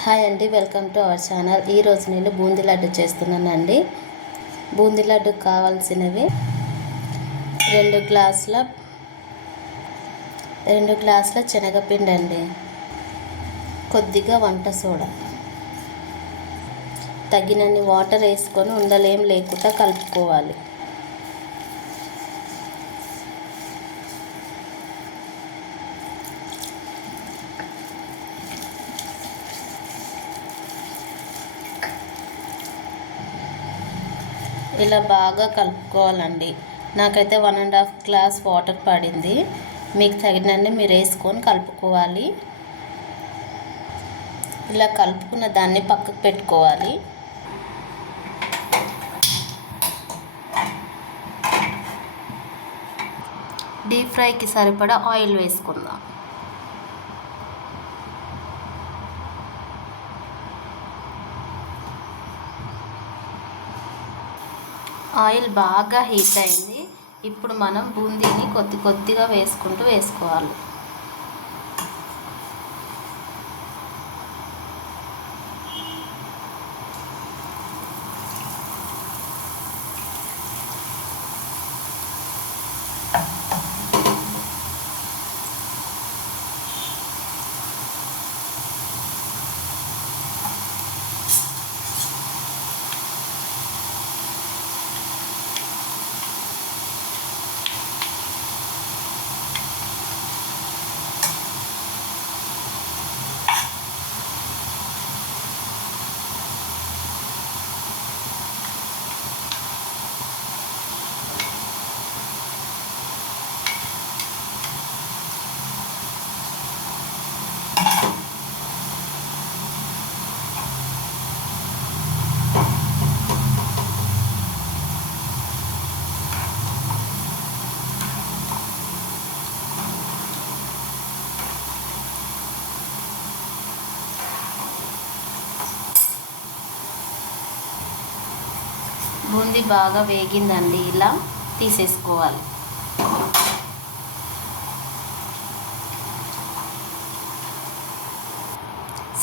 Hi అండి, welcome to our channel. ఈరోజు నేను బూందీ లడ్డు చేస్తున్నానండి. బూందీ లడ్డుకు కావాల్సినవి 2 గ్లాసుల శనగపిండి అండి, కొద్దిగా వంట సోడా, తగినన్ని వాటర్ వేసుకొని ఉండలేం లేకుండా కలుపుకోవాలి. ఇలా బాగా కలుపుకోవాలండి. నాకైతే 1.5 గ్లాస్ వాటర్ పడింది. మీకు తగినన్ని మీరు వేసుకొని కలుపుకోవాలి. ఇలా కలుపుకున్న దాన్ని పక్కకు పెట్టుకోవాలి. డీప్ ఫ్రైకి సరిపడా ఆయిల్ వేసుకుందాం. ఆయిల్ బాగా హీట్ అయింది. ఇప్పుడు మనం బూందీని కొద్దిగా వేసుకోవాలి. బూందీ బాగా వేగిందండి, ఇలా తీసేసుకోవాలి.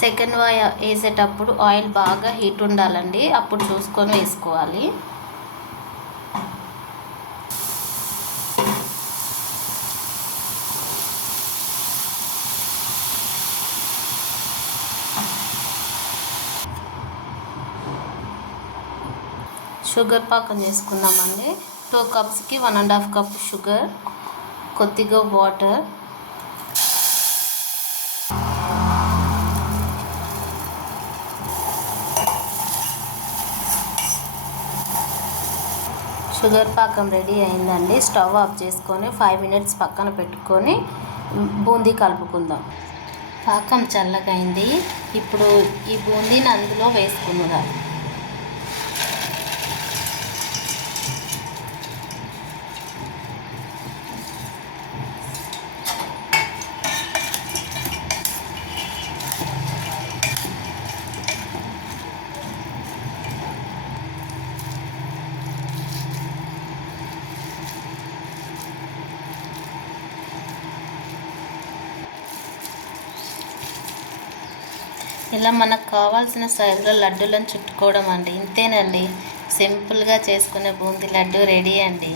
సెకండ్ వాయి వేసేటప్పుడు ఆయిల్ బాగా హీట్ ఉండాలండి, అప్పుడు చూసుకొని వేసుకోవాలి. షుగర్ పాకం చేసుకుందామండి. 2 కప్స్కి 1.5 కప్ షుగర్, కొద్దిగా వాటర్, షుగర్ పాకం రెడీ అయిందండి. స్టవ్ ఆఫ్ చేసుకొని 5 మినిట్స్ పక్కన పెట్టుకొని బూందీ కలుపుకుందాం. పాకం చల్లగా అయింది. ఇప్పుడు ఈ బూందీని అందులో వేసుకుందాం. ఇలా మనకు కావాల్సిన సైజులో లడ్డూలను చుట్టుకోవడం అండి. ఇంతేనండి, సింపుల్గా చేసుకునే బూందీ లడ్డు రెడీ అండి.